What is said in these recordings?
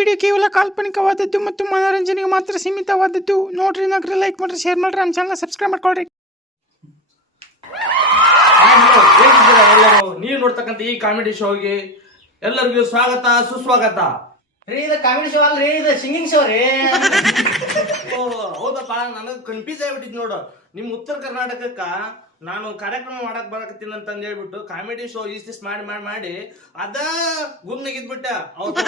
Video ಕೇವಲ ಕಾಲ್ಪನಿಕವಾದದ್ದು ಮತ್ತು ಮನೋರಂಜನೆಗೆ ಮಾತ್ರ ಸೀಮಿತವಾದದ್ದು. ನೋಡ್ರಿ ನಗ್ರಿ ಲೈಕ್ ಮಾಡ್ರಿ ಶೇರ್ ಮಾಡ್ರಿ ನಮ್ಮ ಚಾನಲ್ ಸಬ್ಸ್ಕ್ರೈಬ್ ಮಾಡ್ಕೊಳ್ರಿ. ಹಾಯ್ ಹಲೋ ಎಲ್ಲರೂ? ನೀವು ನೋಡ್ತಕ್ಕಂಥ ಈ ಕಾಮಿಡಿ ಶೋಗೆ ಎಲ್ಲರಿಗೂ ಸ್ವಾಗತ ಸುಸ್ವಾಗತ. ರೀ ಇದು ಕಾಮಿಡಿ ಶೋ ಅಲ್ರಿ ಇದು ಸಿಂಗಿಂಗ್ ಶೋ ರೀ. ಓ ಹೌದಪ್ಪ ನನಗೆ ಕನ್ಫ್ಯೂಸ್ ಆಗ್ಬಿಟ್ಟಿದ್ ನೋಡು. ನಿಮ್ ಉತ್ತರ ಕರ್ನಾಟಕಕ್ಕ ನಾನು ಕಾರ್ಯಕ್ರಮ ಮಾಡಕ್ ಬರಕತ್ತೀನಿ ಅಂತ ಹೇಳ್ಬಿಟ್ಟು ಕಾಮಿಡಿ ಶೋ ಇಷ್ಟಿಸ್ ಮಾಡಿ ಮಾಡಿ ಮಾಡಿ ಅದ ಗುಮ್ನಾಗಿದ್ಬಿಟ್ಟ ಅವ್ರ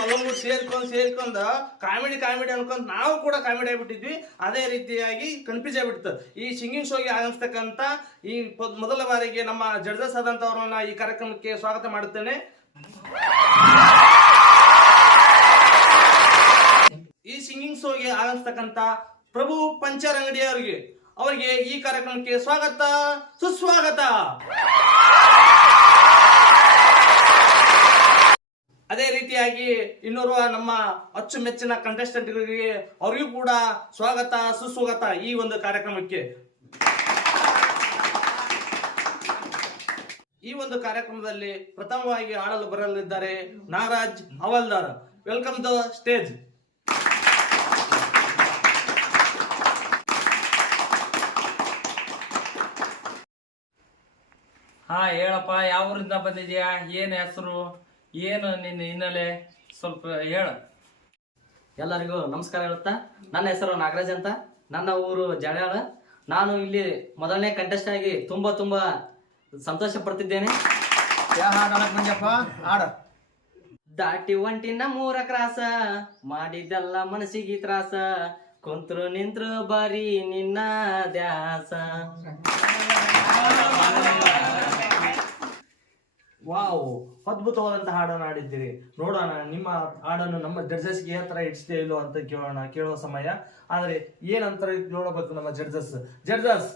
ಮಗಂಬು ಸೇರ್ಕೊಂಡ್ ಸೇರ್ಕೊಂಡ್ ಕಾಮಿಡಿ ಕಾಮಿಡಿ ಅನ್ಕೊಂಡ್ ನಾವು ಕೂಡ ಕಾಮಿಡಿ ಆಗ್ಬಿಟ್ಟಿದ್ವಿ. ಅದೇ ರೀತಿಯಾಗಿ ಕನ್ಫ್ಯೂಸ್ ಆಗ್ಬಿಡ್ತು. ಈ ಸಿಂಗಿಂಗ್ ಶೋಗೆ ಆಗಿಸ್ತಕ್ಕಂತ ಈ ಮೊದಲ ಬಾರಿಗೆ ನಮ್ಮ ಜಡ್ಜಸ್ ಆದಂತವ್ರನ್ನ ಈ ಕಾರ್ಯಕ್ರಮಕ್ಕೆ ಸ್ವಾಗತ ಮಾಡುತ್ತೇನೆ. ಈ ಸಿಂಗಿಂಗ್ ಶೋಗೆ ಆಗಮಿಸ್ತಕ್ಕಂತ ಪ್ರಭು ಪಂಚರಂಗಡಿ ಅವರಿಗೆ ಅವರಿಗೆ ಈ ಕಾರ್ಯಕ್ರಮಕ್ಕೆ ಸ್ವಾಗತ, ಸುಸ್ವಾಗತ. ಅದೇ ರೀತಿಯಾಗಿ ಇನ್ನೋರ್ವ ನಮ್ಮ ಅಚ್ಚುಮೆಚ್ಚಿನ ಕಂಟೆಸ್ಟೆಂಟ್ಗಳಿಗೆ ಅವರಿಗೂ ಕೂಡ ಸ್ವಾಗತ, ಸುಸ್ವಾಗತ ಈ ಒಂದು ಕಾರ್ಯಕ್ರಮಕ್ಕೆ. ಈ ಒಂದು ಕಾರ್ಯಕ್ರಮದಲ್ಲಿ ಪ್ರಥಮವಾಗಿ ಆಡಲು ಬರಲಿದ್ದಾರೆ Naraj Havaldar welcome the stage ಹಾ ಹೇಳಪ್ಪ ಯಾವ ಊರಿಂದ ಬಂದಿದ್ಯಾ? ಏನ್ ಹೆಸರು? ಏನು ನಿನ್ನ ಹಿನ್ನೆಲೆ? ಸ್ವಲ್ಪ ಹೇಳ. ಎಲ್ಲರಿಗೂ ನಮಸ್ಕಾರ ಹೇಳುತ್ತಾ? ನನ್ನ ಹೆಸರು ನಾಗರಾಜ್ ಅಂತ. ನನ್ನ ಊರು ಜಡ್ಯಾಳ. ನಾನು ಇಲ್ಲಿ ಮೊದಲನೇ ಕಂಟೆಸ್ಟ್ ಆಗಿ ತುಂಬಾ ತುಂಬಾ ಸಂತೋಷ ಪಡ್ತಿದ್ದೇನೆ. ಹಾಡಕ್ ಹಾಡು. ದಾಟಿ ಒಂಟಿನ ಮೂರ ಕ್ರಾಸ ಮಾಡಿದೆಲ್ಲ ಮನಸ್ಸಿಗೆ ತ್ರಾಸ. ಕುಂತ್ರು ನಿಂತ್ರು ಬಾರಿ ನಿನ್ನ ದ್ಯಾಸ. ವಾವ್ ಅದ್ಭುತವಾದಂತಹ ಹಾಡನ್ನು ಹಾಡಿದ್ದೀರಿ. ನೋಡೋಣ, ನಿಮ್ಮ ಹಾಡನ್ನು ನಮ್ಮ ಜಡ್ಜಸ್ಗೆ ಯಾವ ತರ ಇಡ್ಸ್ತೇ ಇಲ್ಲೋ ಅಂತ ಕೇಳೋಣ, ಕೇಳೋ ಸಮಯ. ಆದ್ರೆ ಏನಂತರ ನೋಡಬೇಕು ನಮ್ಮ ಜಡ್ಜಸ್? ಜಡ್ಜಸ್,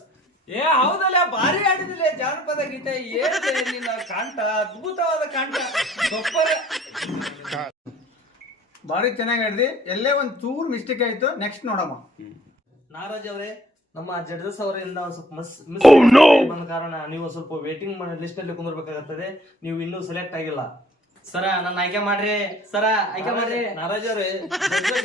ಏ, ಹೌದಲ್ಲ, ಭಾರಿ ಆಡಿದಿಲ್ಲ ಜಾನಪದ ಗೀತೆ. ಏನಿಲ್ಲ ಕಾಂಟ ಅದ್ಭುತವಾದ ಕಾಂಟ ಭಾರಿ ಚೆನ್ನಾಗಿ ಆಡಿದ್ರಿ ಎಲ್ಲೇ ಒಂದ್ ಚೂರ್ ಮಿಸ್ಟೇಕ್ ಆಯ್ತು. ನೆಕ್ಸ್ಟ್ ನೋಡಮ್ಮ. ನಾರಾಜ್ ಅವರೇ ನಮ್ಮ ಜಡ್ಜಸ್ ಅವರಿಂದ ಒಂದ್ ಸ್ವಲ್ಪ ಮಿಸ್ ಮಿಸ್ ಬಂದ ಕಾರಣ ನೀವು ಸ್ವಲ್ಪ ವೇಟಿಂಗ್ ಲಿಸ್ಟ್ನಲ್ಲಿ ಕುಂದಿರ್ಬೇಕಾಗುತ್ತದೆ. ನೀವು ಇನ್ನೂ ಸೆಲೆಕ್ಟ್ ಆಗಿಲ್ಲ. ಸರ ನನ್ನ ಆಯ್ಕೆ ಮಾಡ್ರಿ ಸರ ಆಯ್ಕೆ ಮಾಡ್ರಿ ನಾಗರಾಜ್ ಅವರೇ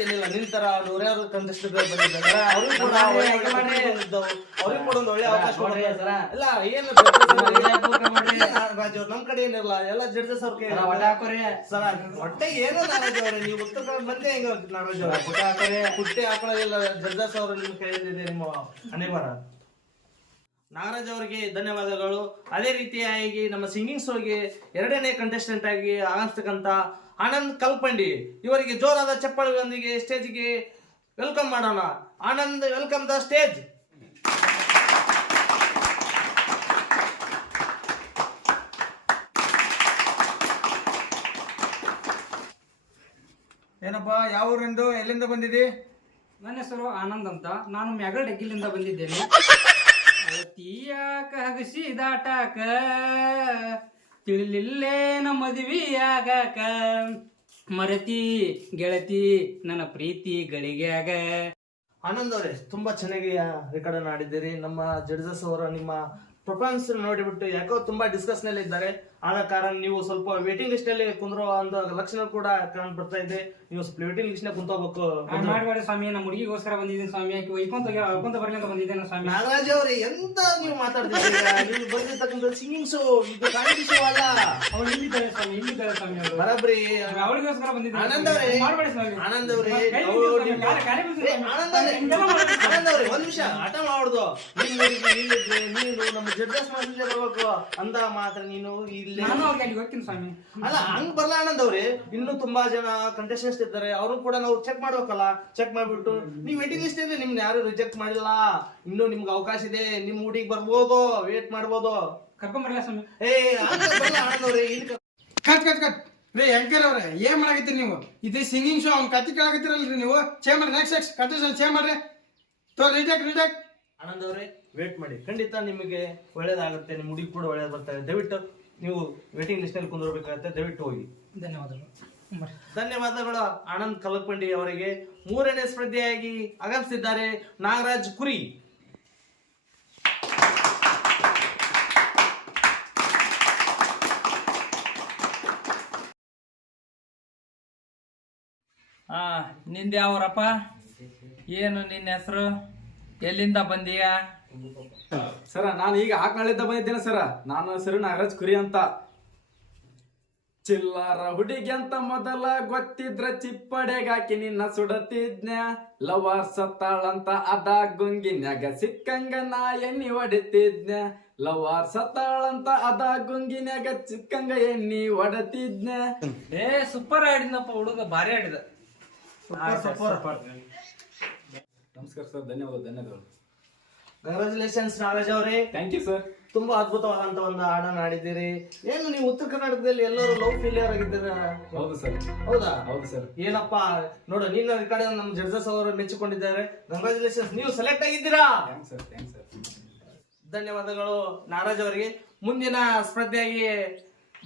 ಇಲ್ಲ ನಿಂತರ ನೂರಾರು ಕಂಟೆಸ್ಟೆಂಟ್ ಬಂದಿದ್ದಾರೆ ಅವ್ರಿಗೂ ಕೂಡ ಆಯ್ಕೆ ಮಾಡ್ರಿ. ಅವಕಾಶಗಳು ಕೂಡ ಒಂದು ಒಳ್ಳೆ ಅವಕಾಶ ಕೊಡ್ರಿ. ಸರ. ಇಲ್ಲ ಏನು. ನಾಗರಾಜ್ ಅವ್ರು ನಮ್ ಕಡೆ ಏನಿಲ್ಲ ಎಲ್ಲ ಜಡ್ಜಸ್ ಅವ್ರ ಕೈ ಸರ, ಹೊಟ್ಟೆ ಹಾಕೋರಿ. ಸರ ಹೊಟ್ಟೆ ಏನು ನಾಗರಾಜ್ ಅವರೇ ನೀವು ಉತ್ತರ ಕನ್ನಡ ಬಂದೇ ಹೆಂಗ ನಾಗರಾಜ್ ಅವರೇ ಹೊಟ್ಟೆ ಹಾಕೋರಿ. ಹುಟ್ಟೆ ಹಾಕೊಳ್ಳೋದಿಲ್ಲ ಜಡ್ಜಸ್ ಅವರು ನಿಮ್ ಕೈಯಲ್ಲಿದೆ ನಿಮ್ಮ ಹಣೆಬರ ನಾಗರಾಜ್ ಅವರಿಗೆ ಧನ್ಯವಾದಗಳು. ಅದೇ ರೀತಿಯಾಗಿ ನಮ್ಮ ಸಿಂಗಿಂಗ್ ಶೋಗೆ ಎರಡನೇ ಕಂಟೆಸ್ಟೆಂಟ್ ಆಗಿ ಆಗಮಿಸ್ತಕ್ಕಂತ ಆನಂದ್ ಕಲ್ಪಂಡಿ. ಇವರಿಗೆ ಜೋರಾದ ಚಪ್ಪಾಳೆಗಳೊಂದಿಗೆ ಸ್ಟೇಜ್ಗೆ ವೆಲ್ಕಮ್ ಮಾಡೋಣ. ಆನಂದ್ ವೆಲ್ಕಮ್ ದ ಸ್ಟೇಜ್ ಏನಪ್ಪ, ಯಾವ ಊರಿಂದು? ಎಲ್ಲಿಂದ ಬಂದಿದ್ದೀ? ನನ್ನ ಹೆಸರು ಆನಂದ್ ಅಂತ. ನಾನು ಮ್ಯಾಗಲ್ ಡೆಗ್ಗಿಲಿಂದ ಬಂದಿದ್ದೇನೆ. ತೀಯಾಕ ಹಗಸಿ ದಾಟಾಕ ತಿಳಿಲಿಲ್ಲೇನ ಮದುವೆಯಾಗಾಕ. ಮರತಿ ಗೆಳತಿ ನನ್ನ ಪ್ರೀತಿ ಗಳಿಗೆಯಾಗ. ಆನಂದ್ ಅವರೇ ತುಂಬಾ ಚೆನ್ನಾಗಿ ರೆಕಾರ್ಡ್ ಆಡಿದ್ದೀರಿ. ನಮ್ಮ ಜಡ್ಜಸ್ ಅವರ ನಿಮ್ಮ ಪ್ರೊಫಾನ್ಸ್ ನೋಡಿಬಿಟ್ಟು ಯಾಕೋ ತುಂಬಾ ಡಿಸ್ಕಸ್ನಲ್ಲಿ ಇದ್ದಾರೆ ಆದ ಕಾರಣ ನೀವು ಸ್ವಲ್ಪ ವೇಟಿಂಗ್ ಲಿಸ್ಟ್ ಅಲ್ಲಿ ಕುಂದ್ರೋ ಒಂದು ಲಕ್ಷಣ ಕೂಡ ಕಾಣ್ ಬರ್ತಾ ಇದೆ. ನೀವು ಸ್ವಲ್ಪ ವೇಟಿಂಗ್ ಲಿಸ್ಟ್ನ ಕುಂತೋಗ್ಬೇಕು ಮಾಡಬೇಡಿ ಸ್ವಾಮಿ. ನಮ್ಮ ಹುಡುಗಿಗೋಸ್ಕರ ಬಂದಿದ್ದೀನಿ ಸ್ವಾಮಿ. ಆಕೆ ಒಯ್ಕೊಂತ ಒಯ್ಕೊಂತ ಬರ್ಲಿ ಅಂತ ಬಂದಿದ್ದೇನೆ ಸ್ವಾಮಿ. ನಾಗರಾಜ್ ಅವರೇ ಎಂತ ನೀವು ಮಾತಾಡ್ತಿದ್ದೀರಾ? ನೀವು ಬಂದಿರ್ತಕ್ಕಂಥ ಸಿಂಗಿಂಗ್ ಶೋ ಇದು ಕಾಮಿಡಿ ಶೋ ಅಲ್ಲ. ಅವ್ರು ಇಲ್ಲಿದ್ದಾರೆ ಸ್ವಾಮಿ ಇಲ್ಲಿದ್ದಾರೆ ಸ್ವಾಮಿ ಅವರು. ಬರಬ್ರಿ. ಅವಳಿಗೋಸ್ಕರ ಬಂದಿದ್ದೀನಿ ಆನಂದ್ ಅವರೇ. ಮಾಡಬೇಡಿ ಸ್ವಾಮಿ. ಆನಂದ್ ಅವರೇ. ಆನಂದ್ ಅವರೇ ಆನಂದ್ ಅವರೇ ಒಂದ್ ನಿಮಿಷ. ಆಟ ಮಾಡ್ದು ನೀನು ನಮ್ಮ ಜಡ್ಜಸ್ ಮಾಡ್ಲಿಕ್ಕೆ ಬರ್ಬೇಕು. ಅಂದ ಮಾತ್ರ ನೀನು ಇಲ್ಲಿ ನಾನು ಹೋಗ್ತೀನಿ ಸ್ವಾಮಿ. ಅಲ್ಲ ಹಂಗ್ ಬರಲ್ಲ ಆನಂದ್ ಇನ್ನು ಇನ್ನೂ ತುಂಬಾ ಜನ ಕಂಟೆಸ್ಟೆಂಟ್ಸ್ ಇದ್ದಾರೆ. ಅವ್ರು ಕೂಡ ನಾವು ಚೆಕ್ ಮಾಡ್ಬೇಕಲ್ಲ. ಚೆಕ್ ಮಾಡ್ಬಿಟ್ಟು ನೀವು ವೇಟಿಂಗ್ ಲಿಸ್ಟ್ ಇದೆ ನಿಮ್ನ ಯಾರು ರಿಜೆಕ್ಟ್ ಮಾಡಿಲ್ಲ? ಇನ್ನು ನಿಮ್ಗೆ ಅವಕಾಶ ಇದೆ. ನಿಮ್ ಊಟಿಗೆ ಬರ್ಬೋದು ವೇಟ್ ಮಾಡ್ಬೋದು. ಕರ್ಕೊಂಡ್ ಬರಲ್ಲ ಸ್ವಾಮಿ? ಏ ಹಂಗ್ ಬರಲ್ಲ ಆನಂದ್ ಅವ್ರೆ ಇಲ್ಲಿ ಕ- ಕಟ್ ಕಟ್ ಕಟ್. ರೀ ಅಂಕರ್ ಅವ್ರೆ ಏನ್ ಮಾಡಾಕತ್ತೀರಿ ನೀವು? ಇದು ಸಿಂಗಿಂಗ್ ಶೋ ಅವ್ನ್ ಕತ್ತಿ ಕೇಳಾಕತ್ತೀರಲ್ರಿ ನೀವು? ಚೇ ಮಾಡ್ರಿ ನೆಕ್ಸ್ಟ್ ನೆಕ್ಸ್ಟ್ ಕಂಟೆಸ್ಟೆಂಟ್ ಚೇ ಮಾಡ್ರಿ ತೋ ರಿಟೇಕ್ ರಿಟೇಕ್ ಆನಂದ್ ಅವರೇ ವೇಟ್ ಮಾಡಿ. ಖಂಡಿತ ನಿಮಗೆ ಒಳ್ಳೇದಾಗುತ್ತೆ. ನಿಮ್ಮ ಹುಡುಗಿ ಕೂಡ ಒಳ್ಳೇದು ಬರ್ತಾರೆ ದಯವಿಟ್ಟು ನೀವು ವೇಟಿಂಗ್ ಲಿಸ್ಟ್ನಲ್ಲಿ ಕುಂದಿರ್ಬೇಕಾಗುತ್ತೆ ದಯವಿಟ್ಟು ಹೋಗಿ. ಧನ್ಯವಾದಗಳು. ಬರ್ರಿ. ಧನ್ಯವಾದಗಳು ಆನಂದ್ ಕಲಕ್ಪಂಡಿ ಅವರಿಗೆ. ಮೂರನೇ ಸ್ಪರ್ಧೆಯಾಗಿ ಆಗಮಿಸಿದ್ದಾರೆ ನಾಗರಾಜ್ ಕುರಿ. ಆ ನಿಂದ ಯಾವರಪ್ಪ ಏನು ನಿನ್ನ ಹೆಸರು? ಎಲ್ಲಿಂದ ಬಂದೀಯ? ಸರ ನಾನು ಈಗ ಹಾಕ್ನಾಳಿದ್ದ ಬಂದಿದ್ದೇನೆ ಸರ. ನಾನು ಹೆಸರು ನಾಗರಾಜ್ ಕುರಿ ಅಂತ. ಚಿಲ್ಲರ ಹುಡುಗಿ ಅಂತ ಮೊದಲ ಗೊತ್ತಿದ್ರ ಚಿಪ್ಪಡೆಗಾಕಿ ನಿನ್ನ ಸುಡತಿದ್ನ ಲವರ್ ಸತ್ತಾಳಂತ ಅದ ಗುಂಗಿನ್ಯಾಗ ಸಿಕ್ಕಂಗ ನಾ ಎಣ್ಣಿ ಹೊಡಿತಿದ್ನ ಲವರ್ ಸತ್ತಾಳಂತ ಅದ ಗುಂಗಿನ್ಯಾಗ ಸಿಕ್ಕಂಗ ಎಣ್ಣಿ ಒಡತಿದ್ನ ಏ ಸೂಪರ್ ಆಡಿದ್ನಪ್ಪ ಹುಡುಗ ಭಾರಿ ಆಡಿದ. ನಮಸ್ಕಾರ ಸರ್ ಧನ್ಯವಾದ ಧನ್ಯವಾದಗಳು ಕಂಗ್ರಾಚುಲೇಷನ್ಸ್ ನಾಗರಾಜ್ ಅವರೇ. ಥ್ಯಾಂಕ್ ಯು ಸರ್ ತುಂಬಾ ಅದ್ಭುತವಾದಂತ ಒಂದು ಹಾಡನ್ನ ಆಡಿದ್ದೀರಿ ಏನು ನೀವು ಉತ್ತರ ಕರ್ನಾಟಕದಲ್ಲಿ ಎಲ್ಲರೂ ಲವ್ ಫೇಲಿಯರ್ ಆಗಿದ್ದೀರಾ? ಹೌದು ಸರ್ ಹೌದಾ? ಹೌದು ಸರ್ ಏನಪ್ಪಾ ನೋಡು ನಿನ್ನ ಕಡೆ ನಮ್ಮ ಜಡ್ಜಸ್ ಅವರು ಮೆಚ್ಚಿಕೊಂಡಿದ್ದಾರೆ. ಕಂಗ್ರಾಚುಲೇಷನ್ಸ್ ನೀವು ಸೆಲೆಕ್ಟ್ ಆಗಿದ್ದೀರಾ? ಸರ್ ಸರ್ ಧನ್ಯವಾದಗಳು ನಾಗರಾಜ್ ಅವರಿಗೆ. ಮುಂದಿನ ಸ್ಪರ್ಧೆಯಾಗಿ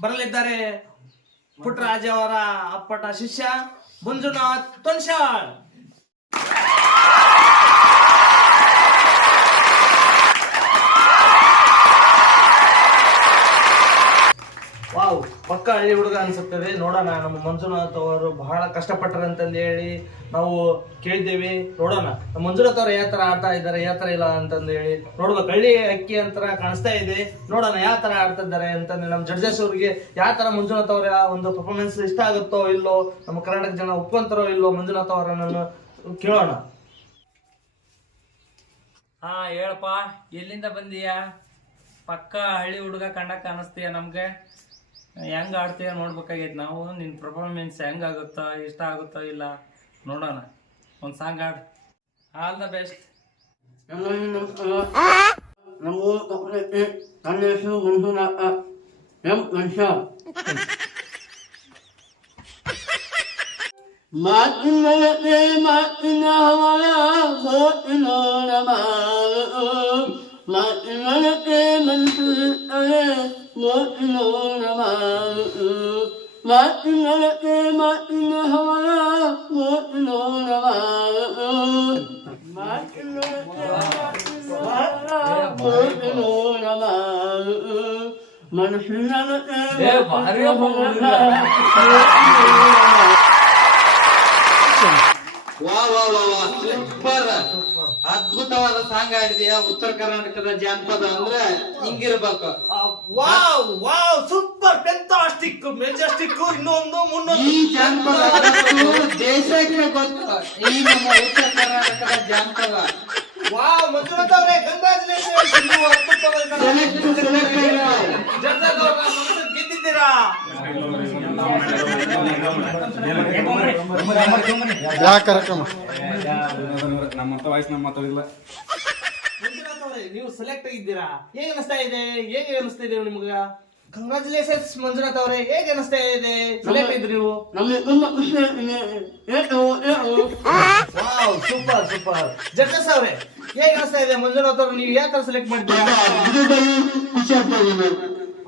ಬರಲಿದ್ದಾರೆ ಪುಟ್ಟರಾಜ ಅವರ ಅಪ್ಪಟ ಶಿಷ್ಯ ಮಂಜುನಾಥ್ ತೊನ್ಶಾಳ್ ಪಕ್ಕ ಹಳ್ಳಿ ಹುಡುಗ ಅನ್ಸುತ್ತದೆ. ನೋಡೋಣ, ನಮ್ಮ ಮಂಜುನಾಥ್ ಅವರು ಬಹಳ ಕಷ್ಟಪಟ್ಟರು ಅಂತಂದು ಹೇಳಿ ನಾವು ಕೇಳಿದ್ದೇವೆ ನೋಡೋಣ. ನಮ್ಮ ಮಂಜುನಾಥ್ ಅವರು ಯಾವ ತರ ಆಡ್ತಾ ಇದ್ದಾರೆ ಯಾವ ತರ ಇಲ್ಲ ಅಂತಂದು ಹೇಳಿ ನೋಡ್ಬೇಕು. ಹಳ್ಳಿ ಅಕ್ಕಿ ಅಂತರ ಕಾಣಿಸ್ತಾ ಇದೆ. ನೋಡೋಣ ಯಾವ ತರ ಆಡ್ತಾ ಇದ್ದಾರೆ ಅಂತಂದ್ರೆ ನಮ್ಮ ಜಡ್ಜಸ್ ಅವರಿಗೆ ಯಾವ ತರ ಮಂಜುನಾಥ್ ಅವರ ಒಂದು ಪರ್ಫಾರ್ಮೆನ್ಸ್ ಇಷ್ಟ ಆಗುತ್ತೋ ಇಲ್ಲೋ, ನಮ್ಮ ಕರ್ನಾಟಕ ಜನ ಒಪ್ಕೊಂತಾರೋ ಇಲ್ಲೋ ಮಂಜುನಾಥ್ ಅವರನ್ನು ಕೇಳೋಣ. ಹಾ, ಹೇಳಪ್ಪ. ಎಲ್ಲಿಂದ ಬಂದೀಯ? ಪಕ್ಕ ಹಳ್ಳಿ ಹುಡುಗ ಕಂಡಕ್ ಕಾಣಿಸ್ತೀಯ ನಮ್ಗೆ? ಹೆಂಗ್ ಆಡ್ತೀಯ ನೋಡ್ಬೇಕಾಗೈತೆ. ನಾವು ನಿನ್ ಪರ್ಫಾರ್ಮೆನ್ಸ್ ಹೆಂಗ್ ಆಗುತ್ತಾ, ಇಷ್ಟ ಆಗುತ್ತೋ ಇಲ್ಲ, ನೋಡೋಣ. ಒಂದ್ ಸಾಂಗ್ ಆಡ್ ಆಲ್ ದ ಬೆಸ್ಟ್ ಮಾತಿನ ನನ್ನ ಮಾತಿನೊಳಗೆ ಮಾತಿನ ಮನಸ್ಸು ಇಟ್ಟರೆ ಮಾತಿನೋಡ ಮಾರು ಮಾತಿನೊಳಗೆ ಮಾತಿನ ಹವಳ ಮಾತಿನೋಡ ಮಾರು ಮಾತಿನೊಳಗೆ ಏ, ಭಾರಿ ಅಪ್ಪ ಹುಡುಗ. ವಾ ವಾ ವಾ ವಾ ಸೂಪರ್ ಅದ್ಭುತವಾದ ಸಾಂಗ್ ಆಡಿದೆಯಾ ಉತ್ತರ ಕರ್ನಾಟಕದ ಜಾನಪದ ಅಂದ್ರೆ ಹಿಂಗಿರ್ಬೇಕು. Wow wow super fantastic majestic ಇನ್ನೊಂದು ಈ ಮುನ್ನೊಂದು ಜಾನಪದ ಗೊತ್ತು, ದೇಶಕ್ಕೆ ಗೊತ್ತು. ಈ ನಮ್ಮ ಉತ್ತರ ಕರ್ನಾಟಕದ ಜಾನಪದ. ವಾವ್ ಮಂಜುನಾಥ್ ಅವರೇ ಕಂಗ್ರಾಚುಲೇಷನ್ಸ್ ನೀವು ಅದ್ಭುತವಾದ ಗೆದ್ದಿದ್ದೀರಾ? ಯಾವ ಕಾರ್ಯಕ್ರಮ ನಮ್ಮಂತ ನಮ್ಮ ಮಾತಾಡಿಲ್ಲ. ನೀವು ಸೆಲೆಕ್ಟ್ ಆಗಿದ್ದೀರಾ? ಹೇಗೆ ಅನಿಸ್ತಾ ಇದೆ? ಹೇಗೆ ಅನಿಸ್ತಾ ಇದೆ ನಿಮ್ಗ? ಕಂಗ್ರಾಚುಲೇಷನ್ಸ್ ಮಂಜುನಾಥ್ ಅವರೇ. ಹೇಗೆ ಅನಿಸ್ತಾ ಇದೆ? ಸೆಲೆಕ್ಟ್ ಇದ್ರಿ ನೀವು? ಸೂಪರ್ ಸೂಪರ್ ಜಡ್ಜಸ್ ಅವರೇ ಹೇಗೆ ಅನಿಸ್ತಾ ಇದೆ ಮಂಜುನಾಥ್ ಅವರು? ನೀವು ಯಾವ ತರ ಸೆಲೆಕ್ಟ್ ಮಾಡಿದ್ದೀರಾ?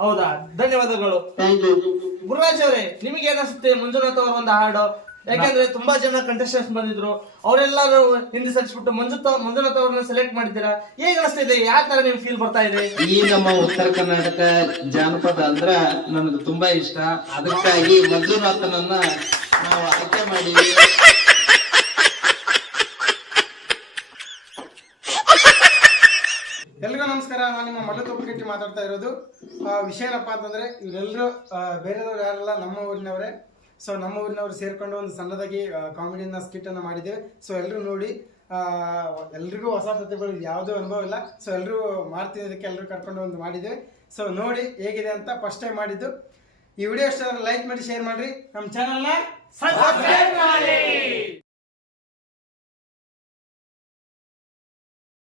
ಹೌದಾ? ಧನ್ಯವಾದಗಳು. ಥ್ಯಾಂಕ್ ಯು ಗುರುರಾಜ್ ಅವರೇ ನಿಮಗೆ ಏನಿಸುತ್ತೆ ಮಂಜುನಾಥ್ ಅವರ ಒಂದು ಹಾಡು. ಯಾಕಂದ್ರೆ ತುಂಬಾ ಜನ ಕಂಟೆಸ್ಟೆಂಟ್ಸ್ ಬಂದಿದ್ರು. ಅವರೆಲ್ಲರೂ ಹಿಂದೆ ಸರಿಸ್ಬಿಟ್ಟು ಮಂಜುತ್ ಮಂಜುನಾಥ್ ಅವ್ರನ್ನ ಸೆಲೆಕ್ಟ್ ಮಾಡಿದ್ದೀರಾ? ಹೇಗ್ ಅನಿಸ್ತಿದೆ ಯಾವ ತರ ನಿಮ್ ಫೀಲ್ ಬರ್ತಾ ಇದೆ? ಈ ನಮ್ಮ ಉತ್ತರ ಕರ್ನಾಟಕ ಜಾನಪದ ಅಂದ್ರ ನನಗೆ ತುಂಬಾ ಇಷ್ಟ. ಅದಕ್ಕಾಗಿ ಮಂಜುನಾಥನನ್ನ ನಾವು ಆಯ್ಕೆ ಮಾಡಿ. ಎಲ್ರಿಗೂ ನಮಸ್ಕಾರ. ನಾನು ನಿಮ್ಮ ಮಡ್ಲು ತೊಪ್ಪಕಟ್ಟಿ ಮಾತಾಡ್ತಾ ಇರೋದು. ಆ, ವಿಷಯ ಏನಪ್ಪ ಅಂತಂದ್ರೆ ಇವರೆಲ್ಲರೂ ಬೇರೆಯವ್ರು ಯಾರಲ್ಲ ನಮ್ಮ ಊರಿನವರೇ ಸೊ ನಮ್ಮ ಊರಿನವರು ಸೇರ್ಕೊಂಡು ಒಂದು ಸಣ್ಣದಾಗಿ ಕಾಮಿಡಿಯನ್ನ ಸ್ಕಿಟ್ ಅನ್ನ ಮಾಡಿದ್ದೇವೆ. ಸೊ ಎಲ್ಲರೂ ನೋಡಿ ಎಲ್ರಿಗೂ ಹೊಸ ಸತ್ಯಗಳು, ಯಾವುದೂ ಅನುಭವ ಇಲ್ಲ. ಸೊ ಎಲ್ಲರೂ ಮಾಡ್ತೀನಿ ಇದಕ್ಕೆ ಎಲ್ಲರೂ ಕರ್ಕೊಂಡು ಒಂದು ಮಾಡಿದ್ದೇವೆ. ಸೊ ನೋಡಿ ಹೇಗಿದೆ ಅಂತ ಫಸ್ಟ್ ಟೈಮ್ ಮಾಡಿದ್ದು. ಈ ವಿಡಿಯೋ ಇಷ್ಟ ಲೈಕ್ ಮಾಡಿ ಶೇರ್ ಮಾಡಿರಿ. ನಮ್ಮ ಚಾನಲ್ನ